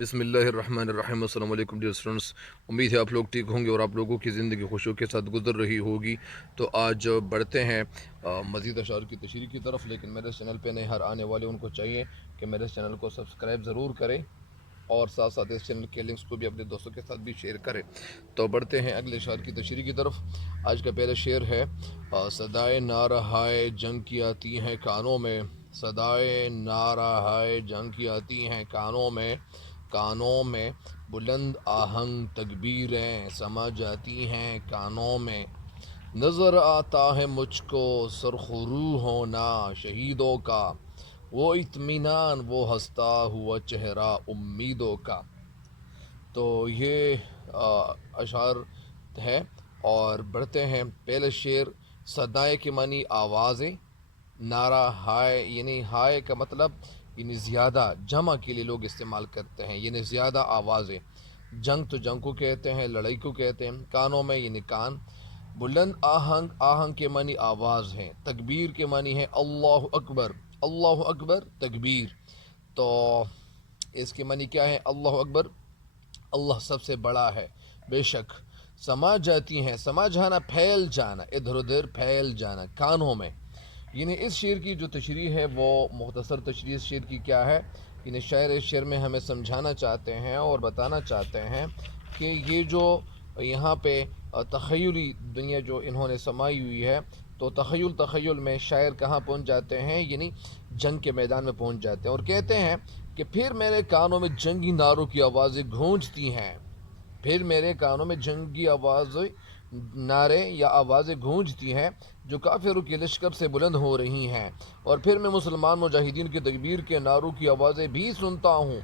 بسم اللہ الرحمن الرحیم۔ السلام علیکم ڈیئر اسٹوڈنٹس، امید ہے آپ لوگ ٹھیک ہوں گے اور آپ لوگوں کی زندگی خوشیوں کے ساتھ گزر رہی ہوگی۔ تو آج بڑھتے ہیں مزید اشعار کی تشریح کی طرف، لیکن میرے چینل پہ نئے ہر آنے والے ان کو چاہیے کہ میرے چینل کو سبسکرائب ضرور کریں اور ساتھ ساتھ اس چینل کے لنکس کو بھی اپنے دوستوں کے ساتھ بھی شیئر کریں۔ تو بڑھتے ہیں اگلے اشعار کی تشریح کی طرف۔ آج کا پہلا شعر ہے صدائے نارہائے جنگ کی آتی ہیں کانوں میں، صدائے نارہائے جنگ کی آتی ہیں کانوں میں بلند آہنگ تکبیریں سما جاتی ہیں کانوں میں، نظر آتا ہے مجھ کو سرخرو ہونا شہیدوں کا، وہ اطمینان وہ ہنستا ہوا چہرہ امیدوں کا۔ تو یہ اشعار ہے اور بڑھتے ہیں پہلے شعر۔ صدائے کے معنی آوازیں، نعرہ ہائے یعنی ہائے کا مطلب یعنی زیادہ، جمع کے لیے لوگ استعمال کرتے ہیں، یعنی زیادہ آوازیں۔ جنگ تو جنگ کو کہتے ہیں، لڑائی کو کہتے ہیں۔ کانوں میں یعنی کان۔ بلند آہنگ، آہنگ کے معنی آواز ہے۔ تکبیر کے معنی ہے اللہ اکبر، اللہ اکبر تکبیر۔ تو اس کے معنی کیا ہے؟ اللہ اکبر، اللہ سب سے بڑا ہے بے شک۔ سما جاتی ہیں، سما جانا پھیل جانا، ادھر ادھر پھیل جانا کانوں میں۔ یعنی اس شعر کی جو تشریح ہے وہ مختصر تشریح اس شعر کی کیا ہے؟ یعنی شاعر اس شعر میں ہمیں سمجھانا چاہتے ہیں اور بتانا چاہتے ہیں کہ یہ جو یہاں پہ تخیلی دنیا جو انہوں نے سمائی ہوئی ہے، تو تخیل میں شاعر کہاں پہنچ جاتے ہیں؟ یعنی جنگ کے میدان میں پہنچ جاتے ہیں اور کہتے ہیں کہ پھر میرے کانوں میں جنگی نعروں کی آوازیں گونجتی ہیں، پھر میرے کانوں میں جنگی آوازیں، نعرے یا آوازیں گونجتی ہیں جو کافروں کے لشکر سے بلند ہو رہی ہیں، اور پھر میں مسلمان مجاہدین کی تکبیر کے نعروں کی آوازیں بھی سنتا ہوں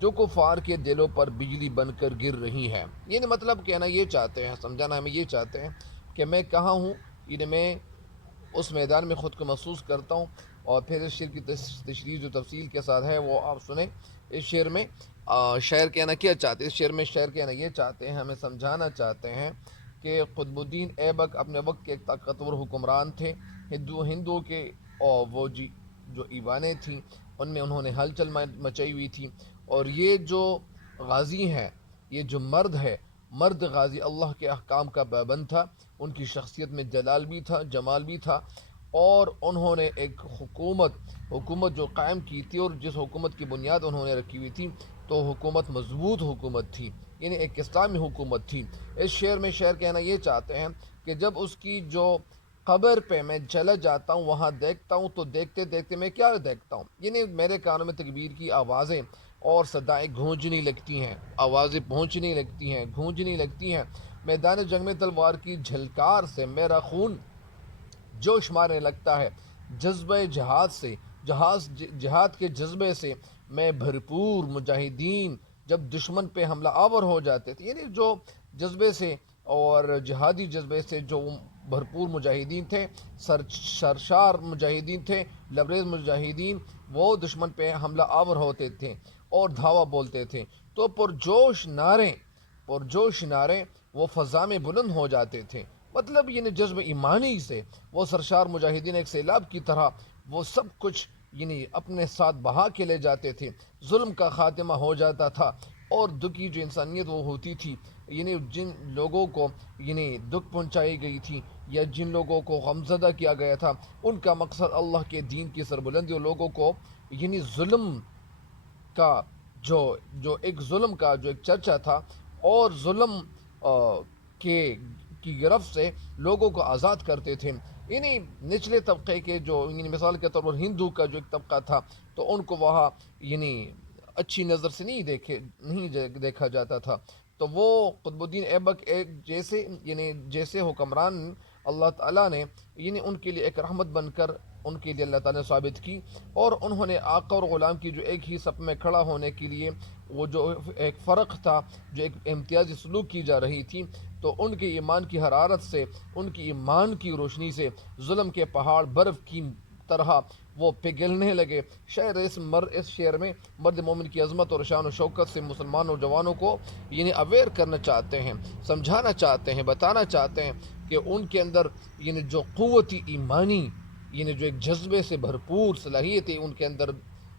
جو کفار کے دلوں پر بجلی بن کر گر رہی ہیں۔ یعنی مطلب کہنا یہ چاہتے ہیں، سمجھانا ہمیں یہ چاہتے ہیں کہ میں کہاں ہوں، یعنی میں اس میدان میں خود کو محسوس کرتا ہوں۔ اور پھر اس شعر کی تشریح جو تفصیل کے ساتھ ہے وہ آپ سنیں۔ اس شعر میں شاعر کہنا کیا چاہتے ہیں؟ اس شعر میں شاعر کہنا یہ چاہتے ہیں، ہمیں سمجھانا چاہتے ہیں کہ قطب الدین ایبک اپنے وقت کے ایک طاقتور حکمران تھے ہندوؤں کے، اور وہ جو ایوانیں تھیں ان میں انہوں نے ہلچل مچائی ہوئی تھی، اور یہ جو غازی ہیں، یہ جو مرد غازی اللہ کے احکام کا پابند تھا، ان کی شخصیت میں جلال بھی تھا، جمال بھی تھا، اور انہوں نے ایک حکومت جو قائم کی تھی، اور جس حکومت کی بنیاد انہوں نے رکھی ہوئی تھی تو حکومت مضبوط حکومت تھی، یعنی ایک اسلامی حکومت تھی۔ اس شعر میں شاعر کہنا یہ چاہتے ہیں کہ جب اس کی جو قبر پہ میں چلا جاتا ہوں، وہاں دیکھتا ہوں، تو دیکھتے دیکھتے میں کیا دیکھتا ہوں؟ یعنی میرے کانوں میں تکبیر کی آوازیں اور صدائیں گونجنے لگتی ہیں، آوازیں پہنچنے لگتی ہیں، گونجنے لگتی ہیں۔ میدان جنگ میں تلوار کی جھلکار سے میرا خون جوش مارنے لگتا ہے، جذبہ جہاد کے جذبے سے میں بھرپور مجاہدین جب دشمن پہ حملہ آور ہو جاتے تھے، یعنی جو جذبے سے اور جہادی جذبے سے جو بھرپور مجاہدین تھے، سرشار مجاہدین تھے، لبریز مجاہدین، وہ دشمن پہ حملہ آور ہوتے تھے اور دھاوا بولتے تھے، تو پرجوش نعرے وہ فضا میں بلند ہو جاتے تھے۔ مطلب یعنی جذب ایمانی سے وہ سرشار مجاہدین ایک سیلاب کی طرح وہ سب کچھ یعنی اپنے ساتھ بہا کے لے جاتے تھے، ظلم کا خاتمہ ہو جاتا تھا، اور دکھ کی جو انسانیت وہ ہوتی تھی، یعنی جن لوگوں کو یعنی دکھ پہنچائی گئی تھی یا جن لوگوں کو غمزدہ کیا گیا تھا، ان کا مقصد اللہ کے دین کی سربلندی، اور لوگوں کو یعنی ظلم کا جو ایک چرچا تھا، اور ظلم کی گرفت سے لوگوں کو آزاد کرتے تھے۔ یعنی نچلے طبقے کے جو یعنی مثال کے طور پر ہندو کا جو ایک طبقہ تھا، تو ان کو وہاں یعنی اچھی نظر سے نہیں دیکھا جاتا تھا، تو وہ قطب الدین ایبک ایک جیسے حکمران اللہ تعالیٰ نے یعنی ان کے لیے ایک رحمت بن کر ان کے لیے اللہ تعالیٰ نے ثابت کی، اور انہوں نے آقا اور غلام کی جو ایک ہی صف میں کھڑا ہونے کے لیے وہ جو ایک فرق تھا، جو ایک امتیازی سلوک کی جا رہی تھی، تو ان کے ایمان کی حرارت سے، ان کی ایمان کی روشنی سے ظلم کے پہاڑ برف کی طرح وہ پگھلنے لگے۔ شاعر اس شعر میں مرد مومن کی عظمت اور شان و شوکت سے مسلمان نوجوانوں کو یعنی اویئر کرنا چاہتے ہیں، سمجھانا چاہتے ہیں، بتانا چاہتے ہیں کہ ان کے اندر جو قوت ایمانی، جو ایک جذبے سے بھرپور صلاحیت ان کے اندر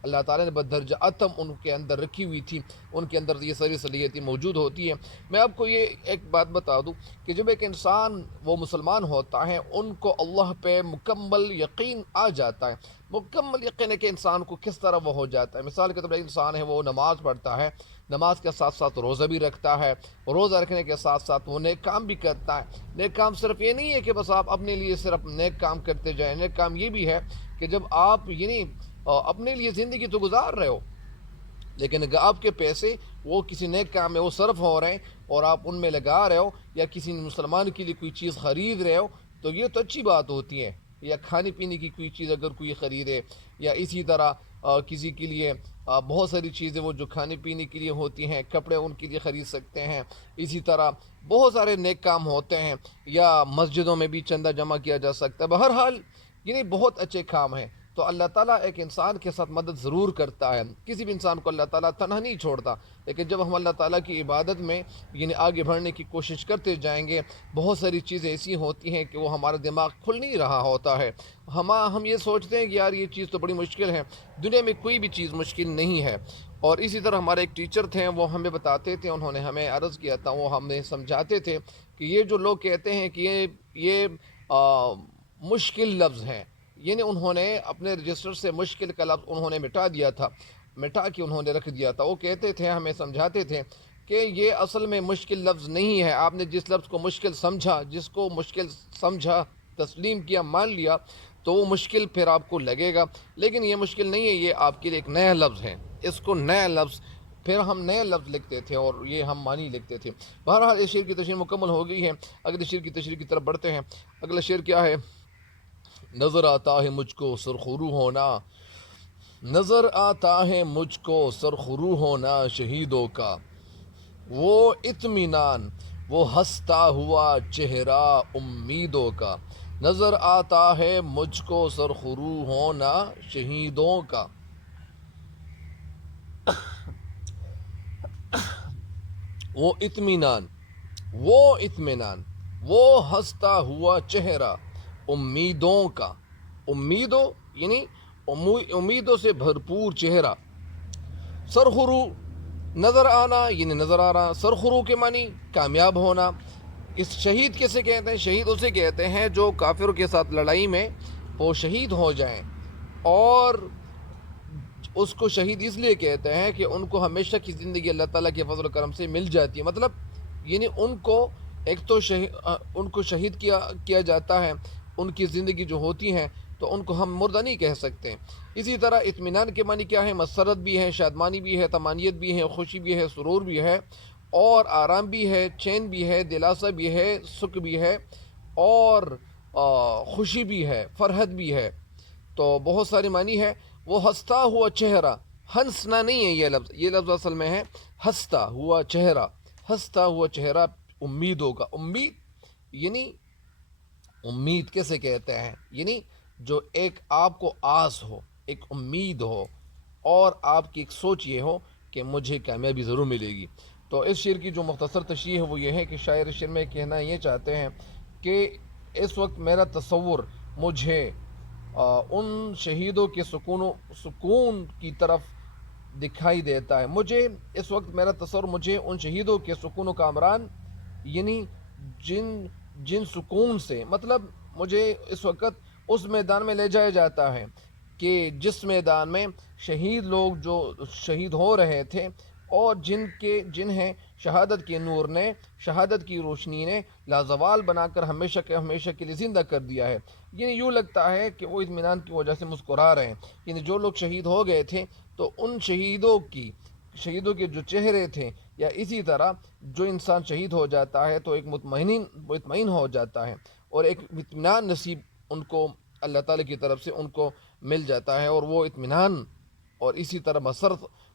اللہ تعالیٰ نے بدرجہ اتم ان کے اندر رکھی ہوئی تھی، ان کے اندر یہ ساری صلاحیتیں موجود ہوتی ہیں۔ میں آپ کو یہ ایک بات بتا دوں کہ جب ایک انسان وہ مسلمان ہوتا ہے، ان کو اللہ پہ مکمل یقین آ جاتا ہے۔ مکمل یقین ہے کہ انسان کو کس طرح وہ ہو جاتا ہے۔ مثال کے طور پر انسان ہے، وہ نماز پڑھتا ہے، نماز کے ساتھ ساتھ روزہ بھی رکھتا ہے، روزہ رکھنے کے ساتھ ساتھ وہ نیک کام بھی کرتا ہے۔ نیک کام صرف یہ نہیں ہے کہ بس آپ اپنے لیے صرف نیک کام کرتے جائیں، نیک کام یہ بھی ہے کہ جب آپ یعنی اپنے لیے زندگی تو گزار رہے ہو، لیکن اگر آپ کے پیسے وہ کسی نیک کام میں وہ صرف ہو رہے ہیں اور آپ ان میں لگا رہے ہو، یا کسی مسلمان کے لیے کوئی چیز خرید رہے ہو، تو یہ تو اچھی بات ہوتی ہے۔ یا کھانے پینے کی کوئی چیز اگر کوئی خریدے، یا اسی طرح کسی کے لیے بہت ساری چیزیں وہ جو کھانے پینے کے لیے ہوتی ہیں، کپڑے ان کے لیے خرید سکتے ہیں۔ اسی طرح بہت سارے نیک کام ہوتے ہیں، یا مسجدوں میں بھی چندہ جمع کیا جا سکتا ہے۔ بہرحال یعنی بہت اچھے کام ہیں۔ تو اللہ تعالیٰ ایک انسان کے ساتھ مدد ضرور کرتا ہے، کسی بھی انسان کو اللہ تعالیٰ تنہا نہیں چھوڑتا۔ لیکن جب ہم اللہ تعالیٰ کی عبادت میں یعنی آگے بڑھنے کی کوشش کرتے جائیں گے، بہت ساری چیزیں ایسی ہوتی ہیں کہ وہ ہمارا دماغ کھل نہیں رہا ہوتا ہے۔ ہم یہ سوچتے ہیں کہ یار یہ چیز تو بڑی مشکل ہے۔ دنیا میں کوئی بھی چیز مشکل نہیں ہے۔ اور اسی طرح ہمارے ایک ٹیچر تھے، وہ ہمیں بتاتے تھے، انہوں نے ہمیں عرض کیا تھا، وہ ہمیں سمجھاتے تھے کہ یہ جو لوگ کہتے ہیں کہ یہ مشکل لفظ ہیں، یعنی انہوں نے اپنے رجسٹر سے مشکل کا لفظ انہوں نے مٹا دیا تھا، مٹا کے انہوں نے رکھ دیا تھا۔ وہ کہتے تھے، ہمیں سمجھاتے تھے کہ یہ اصل میں مشکل لفظ نہیں ہے۔ آپ نے جس لفظ کو مشکل سمجھا، جس کو مشکل سمجھا، تسلیم کیا، مان لیا، تو وہ مشکل پھر آپ کو لگے گا، لیکن یہ مشکل نہیں ہے، یہ آپ کے لیے ایک نیا لفظ ہے۔ اس کو نیا لفظ، پھر ہم نئے لفظ لکھتے تھے اور یہ ہم معنی لکھتے تھے۔ بہرحال اس شعر کی تشریح مکمل ہو گئی ہے، اگلے شعر کی تشریح کی طرف بڑھتے ہیں۔ اگلا شعر کیا ہے؟ نظر آتا ہے مجھ کو سرخرو ہونا، نظر آتا ہے مجھ کو سرخرو ہونا شہیدوں کا، وہ اطمینان، وہ ہنستا ہوا چہرہ امیدوں کا۔ نظر آتا ہے مجھ کو سرخرو ہونا شہیدوں کا، وہ اطمینان، وہ اطمینان، وہ ہنستا ہوا چہرہ امیدوں کا۔ امیدوں یعنی امیدوں سے بھرپور چہرہ۔ سرخرو، نظر آنا یعنی نظر آ رہا، سرخرو کے معنی کامیاب ہونا۔ اس شہید کیسے کہتے ہیں؟ شہید اسے کہتے ہیں جو کافروں کے ساتھ لڑائی میں وہ شہید ہو جائیں، اور اس کو شہید اس لیے کہتے ہیں کہ ان کو ہمیشہ کی زندگی اللہ تعالیٰ کے فضل و کرم سے مل جاتی ہے۔ مطلب یعنی ان کو ایک تو ان کو شہید کیا جاتا ہے، ان کی زندگی جو ہوتی ہیں تو ان کو ہم مردہ نہیں کہہ سکتے۔ اسی طرح اطمینان کے معنی کیا ہے؟ مسرت بھی ہے، شادمانی بھی ہے، طمانیت بھی ہے، خوشی بھی ہے، سرور بھی ہے، اور آرام بھی ہے، چین بھی ہے، دلاسا بھی ہے، سکھ بھی ہے، اور خوشی بھی ہے، فرحت بھی ہے۔ تو بہت سارے معنی ہے۔ وہ ہنستا ہوا چہرہ، ہنسنا نہیں ہے یہ لفظ، یہ لفظ اصل میں ہے ہنستا ہوا چہرہ، ہنستا ہوا چہرہ امیدوں کا۔ امید یعنی امید کیسے کہتے ہیں؟ یعنی جو ایک آپ کو آس ہو، ایک امید ہو، اور آپ کی ایک سوچ یہ ہو کہ مجھے کامیابی ضرور ملے گی۔ تو اس شعر کی جو مختصر تشریح ہے وہ یہ ہے کہ شاعر شعر میں کہنا یہ چاہتے ہیں کہ اس وقت میرا تصور مجھے ان شہیدوں کے سکون کی طرف دکھائی دیتا ہے۔ مجھے اس وقت میرا تصور مجھے ان شہیدوں کے سکون و کامران، یعنی جن سکون سے، مطلب مجھے اس وقت اس میدان میں لے جایا جاتا ہے کہ جس میدان میں شہید لوگ جو شہید ہو رہے تھے، اور جنہیں شہادت کے نور نے، شہادت کی روشنی نے لازوال بنا کر ہمیشہ کے لیے زندہ کر دیا ہے۔ یعنی یوں لگتا ہے کہ وہ اطمینان کی وجہ سے مسکرا رہے ہیں۔ یعنی جو لوگ شہید ہو گئے تھے تو ان شہیدوں کے جو چہرے تھے، یا اسی طرح جو انسان شہید ہو جاتا ہے تو ایک مطمئن ہو جاتا ہے، اور ایک اطمینان نصیب ان کو اللہ تعالیٰ کی طرف سے ان کو مل جاتا ہے، اور وہ اطمینان اور اسی طرح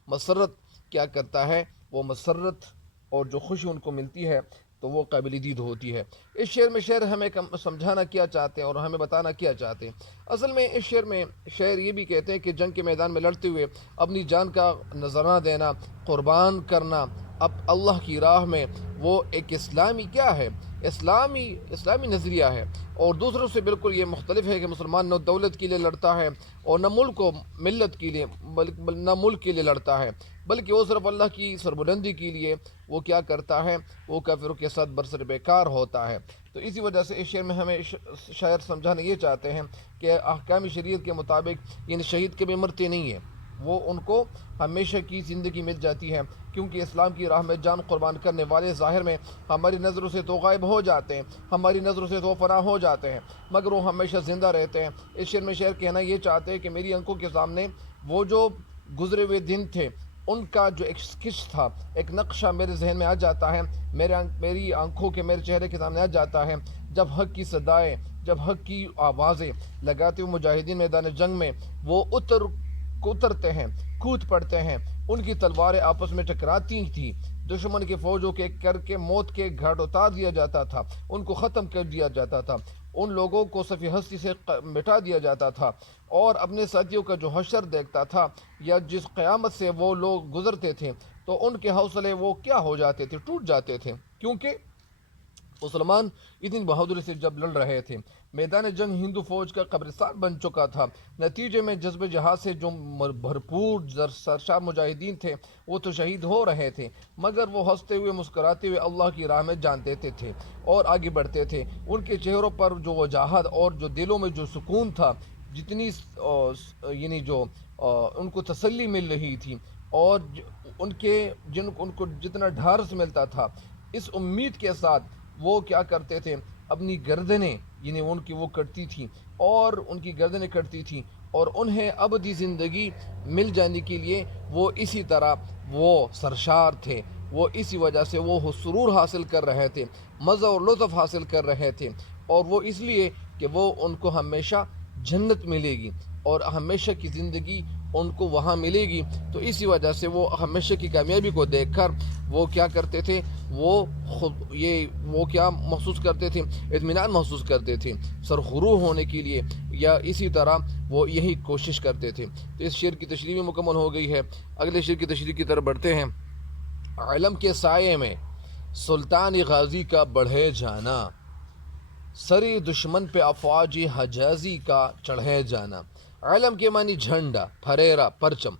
مسرت کیا کرتا ہے؟ وہ مسرت اور جو خوشی ان کو ملتی ہے تو وہ قابل دید ہوتی ہے۔ اس شعر میں شاعر ہمیں سمجھانا کیا چاہتے ہیں اور ہمیں بتانا کیا چاہتے ہیں؟ اصل میں اس شعر میں شاعر یہ بھی کہتے ہیں کہ جنگ کے میدان میں لڑتے ہوئے اپنی جان کا نذرانہ دینا، قربان کرنا اب اللہ کی راہ میں، وہ ایک اسلامی کیا ہے؟ اسلامی نظریہ ہے، اور دوسروں سے بالکل یہ مختلف ہے کہ مسلمان نہ دولت کے لیے لڑتا ہے اور نہ ملک و ملت کے لیے، نہ ملک کے لیے لڑتا ہے، بلکہ وہ صرف اللہ کی سربلندی کے لیے وہ کیا کرتا ہے، وہ کافروں کے ساتھ برسر بیکار ہوتا ہے۔ تو اسی وجہ سے اس شعر میں ہمیں شاعر سمجھانا یہ چاہتے ہیں کہ احکام شریعت کے مطابق یعنی شہید کبھی مرتے نہیں ہیں، وہ ان کو ہمیشہ کی زندگی مل جاتی ہے، کیونکہ اسلام کی راہ میں جان قربان کرنے والے ظاہر میں ہماری نظروں سے تو غائب ہو جاتے ہیں، ہماری نظروں سے تو فنا ہو جاتے ہیں، مگر وہ ہمیشہ زندہ رہتے ہیں۔ اس شعر میں شاعر کہنا یہ چاہتے ہیں کہ میری آنکھوں کے سامنے وہ جو گزرے ہوئے دن تھے، ان کا جو ایک سکیچ تھا، ایک نقشہ میرے ذہن میں آ جاتا ہے، میری آنکھوں کے میرے چہرے کے سامنے آ جاتا ہے، جب حق کی صدائیں، جب حق کی آوازیں لگاتے ہوئے مجاہدین میدان جنگ میں وہ اترتے ہیں، کود پڑتے ہیں، ان کی تلواریں آپس میں ٹکراتی تھیں، دشمن کے فوجوں کے کر کے موت کے گھاٹ اتار دیا جاتا تھا، ان کو ختم کر دیا جاتا تھا، ان لوگوں کو صفی ہستی سے مٹا دیا جاتا تھا، اور اپنے ساتھیوں کا جو حشر دیکھتا تھا یا جس قیامت سے وہ لوگ گزرتے تھے تو ان کے حوصلے وہ کیا ہو جاتے تھے، ٹوٹ جاتے تھے، کیونکہ مسلمان اتنی بہادری سے جب لڑ رہے تھے، میدان جنگ ہندو فوج کا قبرستان بن چکا تھا، نتیجے میں جذب جہاد سے جو بھرپور سرشار مجاہدین تھے وہ تو شہید ہو رہے تھے، مگر وہ ہنستے ہوئے مسکراتے ہوئے اللہ کی راہ میں جان دیتے تھے اور آگے بڑھتے تھے، ان کے چہروں پر جو وجاہت اور جو دلوں میں جو سکون تھا، جتنی یعنی جو ان کو تسلی مل رہی تھی، اور ان کو جتنا ڈھارس ملتا تھا، اس امید کے ساتھ وہ کیا کرتے تھے، اپنی گردنیں یعنی ان کی وہ کٹتی تھیں، اور ان کی گردنیں کٹتی تھیں، اور انہیں ابدی زندگی مل جانے کے لیے وہ اسی طرح وہ سرشار تھے، وہ اسی وجہ سے وہ سرور حاصل کر رہے تھے، مزہ اور لطف حاصل کر رہے تھے، اور وہ اس لیے کہ وہ ان کو ہمیشہ جنت ملے گی اور ہمیشہ کی زندگی ان کو وہاں ملے گی، تو اسی وجہ سے وہ ہمیشہ کی کامیابی کو دیکھ کر وہ کیا کرتے تھے، وہ کیا محسوس کرتے تھے، اطمینان محسوس کرتے تھے سرخرو ہونے کے لیے، یا اسی طرح وہ یہی کوشش کرتے تھے۔ تو اس شعر کی تشریح بھی مکمل ہو گئی ہے، اگلے شعر کی تشریح کی طرف بڑھتے ہیں۔ علم کے سائے میں سلطان غازی کا بڑھے جانا، سری دشمن پہ افواج حجازی کا چڑھے جانا۔ علم کے معنی جھنڈا، پھریرا، پرچم،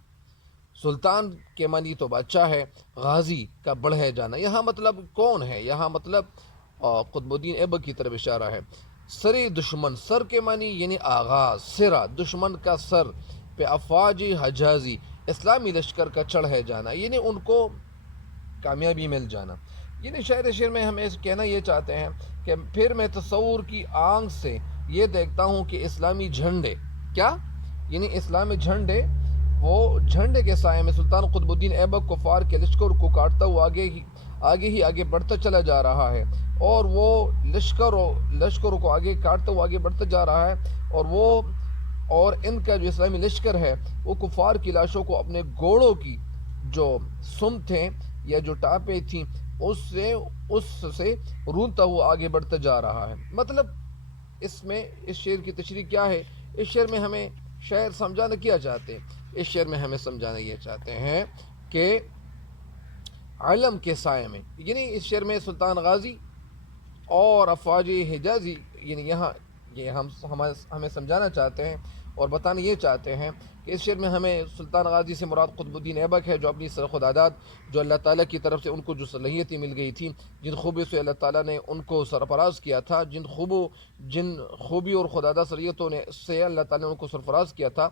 سلطان کے معنی تو بادشاہ ہے، غازی کا بڑھے جانا، یہاں مطلب کون ہے، یہاں مطلب قطب الدین ایبک کی طرف اشارہ ہے۔ سری دشمن، سر کے معنی یعنی آغاز، سرا دشمن کا سر پہ افواج حجازی اسلامی لشکر کا چڑھے جانا، یعنی ان کو کامیابی مل جانا، یعنی شعر میں ہم کہنا یہ چاہتے ہیں کہ پھر میں تصور کی آنکھ سے یہ دیکھتا ہوں کہ اسلامی جھنڈے، کیا یعنی اسلامی جھنڈے، وہ جھنڈے کے سائے میں سلطان قطب الدین ایبک کفار کے لشکر کو کاٹتا ہوا آگے بڑھتا چلا جا رہا ہے، اور وہ لشکروں کو آگے کاٹتا ہوا آگے بڑھتا جا رہا ہے، اور ان کا جو اسلامی لشکر ہے وہ کفار کی لاشوں کو اپنے گھوڑوں کی جو سم تھے یا جو ٹاپیں تھیں اس سے رونتا ہوا آگے بڑھتا جا رہا ہے۔ مطلب اس شعر کی تشریح کیا ہے، اس شعر میں ہمیں شاعر سمجھانا کیا چاہتے ہیں، اس شعر میں ہمیں سمجھانا یہ چاہتے ہیں کہ علم کے سائے میں، یعنی اس شعر میں سلطان غازی اور افواج حجازی، یعنی یہاں یہ ہمیں سمجھانا چاہتے ہیں اور بتانا یہ چاہتے ہیں کہ اس شعر میں ہمیں سلطان غازی سے مراد قطب الدین ایبک ہے، جو اپنی خداداد، جو اللہ تعالیٰ کی طرف سے ان کو جو صلاحیتیں مل گئی تھیں، جن خوبیوں سے اللہ تعالیٰ نے ان کو سرفراز کیا تھا، جن خوبی اور خداداد صلاحیتوں سے اللہ تعالیٰ نے ان کو سرفراز کیا تھا،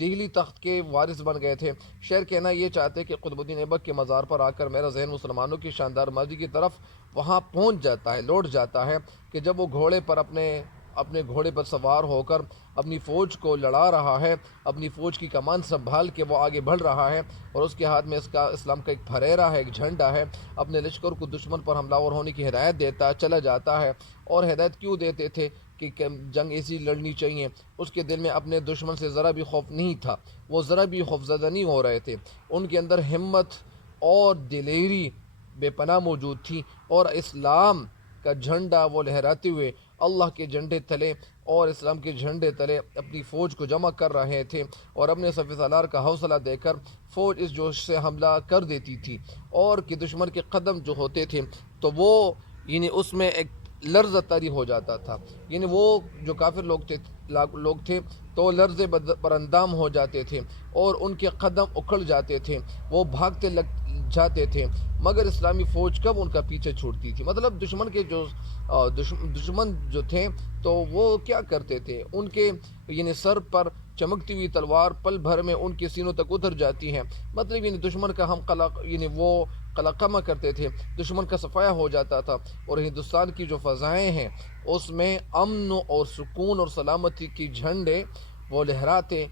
دہلی تخت کے وارث بن گئے تھے۔ شعر کہنا یہ چاہتے کہ قطب الدین ایبک کے مزار پر آ کر میرا ذہن مسلمانوں کی شاندار ماضی کی طرف وہاں پہنچ جاتا ہے، لوٹ جاتا ہے، کہ جب وہ گھوڑے پر اپنے گھوڑے پر سوار ہو کر اپنی فوج کو لڑا رہا ہے، اپنی فوج کی کمان سنبھال کے وہ آگے بڑھ رہا ہے، اور اس کے ہاتھ میں اسلام کا ایک پھریرا ہے، ایک جھنڈا ہے، اپنے لشکر کو دشمن پر حملہ آور ہونے کی ہدایت دیتا چلا جاتا ہے۔ اور ہدایت کیوں دیتے تھے کہ جنگ ایسی لڑنی چاہیے، اس کے دل میں اپنے دشمن سے ذرا بھی خوف نہیں تھا، وہ ذرا بھی خوفزدہ نہیں ہو رہے تھے، ان کے اندر ہمت اور دلیری بے پناہ موجود تھی، اور اسلام کا جھنڈا وہ لہراتے ہوئے اللہ کے جھنڈے تلے اور اسلام کے جھنڈے تلے اپنی فوج کو جمع کر رہے تھے، اور اپنے صف سالار کا حوصلہ دے کر فوج اس جوش سے حملہ کر دیتی تھی، اور کہ دشمن کے قدم جو ہوتے تھے تو وہ یعنی اس میں ایک لرز طاری ہو جاتا تھا، یعنی وہ جو کافر لوگ تھے تو لرز پر اندام ہو جاتے تھے اور ان کے قدم اکھڑ جاتے تھے، وہ بھاگتے جاتے تھے، مگر اسلامی فوج کب ان کا پیچھے چھوڑتی تھی۔ مطلب دشمن جو تھے تو وہ کیا کرتے تھے، ان کے یعنی سر پر چمکتی ہوئی تلوار پل بھر میں ان کے سینوں تک اتر جاتی ہے، مطلب یعنی دشمن کا ہم قلقمہ کرتے تھے، دشمن کا صفایا ہو جاتا تھا، اور ہندوستان کی جو فضائیں ہیں اس میں امن اور سکون اور سلامتی کی جھنڈے وہ لہراتے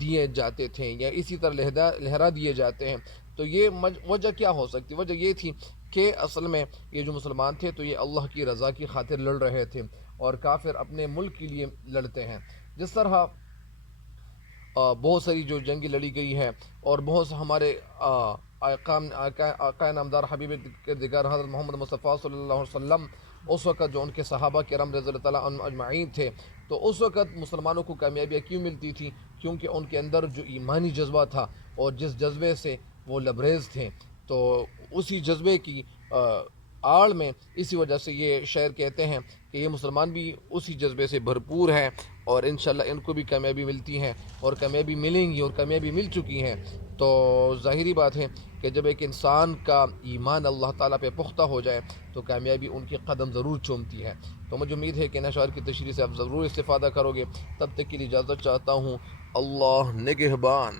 دیے جاتے تھے، یا اسی طرح لہرا دیے جاتے ہیں۔ تو یہ وجہ کیا ہو سکتی؟ وجہ یہ تھی کہ اصل میں یہ جو مسلمان تھے تو یہ اللہ کی رضا کی خاطر لڑ رہے تھے، اور کافر اپنے ملک کے لیے لڑتے ہیں۔ جس طرح بہت ساری جو جنگیں لڑی گئی ہیں، اور بہت سے ہمارے آقا نامدار حبیب کردگار حضرت محمد مصطفیٰ صلی اللہ علیہ وسلم اس وقت جو ان کے صحابہ کرام رضی اللہ تعالیٰ عنہم اجمعین تھے، تو اس وقت مسلمانوں کو کامیابیاں کیوں ملتی تھی؟ کیونکہ ان کے اندر جو ایمانی جذبہ تھا، اور جس جذبے سے وہ لبریز تھے، تو اسی جذبے کی آڑ میں اسی وجہ سے یہ شاعر کہتے ہیں کہ یہ مسلمان بھی اسی جذبے سے بھرپور ہیں، اور انشاءاللہ ان کو بھی کامیابی ملتی ہیں، اور کامیابی ملیں گی، اور کامیابی مل چکی ہیں۔ تو ظاہری بات ہے کہ جب ایک انسان کا ایمان اللہ تعالیٰ پہ پختہ ہو جائے تو کامیابی ان کی قدم ضرور چومتی ہے۔ تو مجھے امید ہے کہ ان اشعار کی تشریح سے آپ ضرور استفادہ کرو گے۔ تب تک کے لیے اجازت چاہتا ہوں۔ اللہ نگہبان۔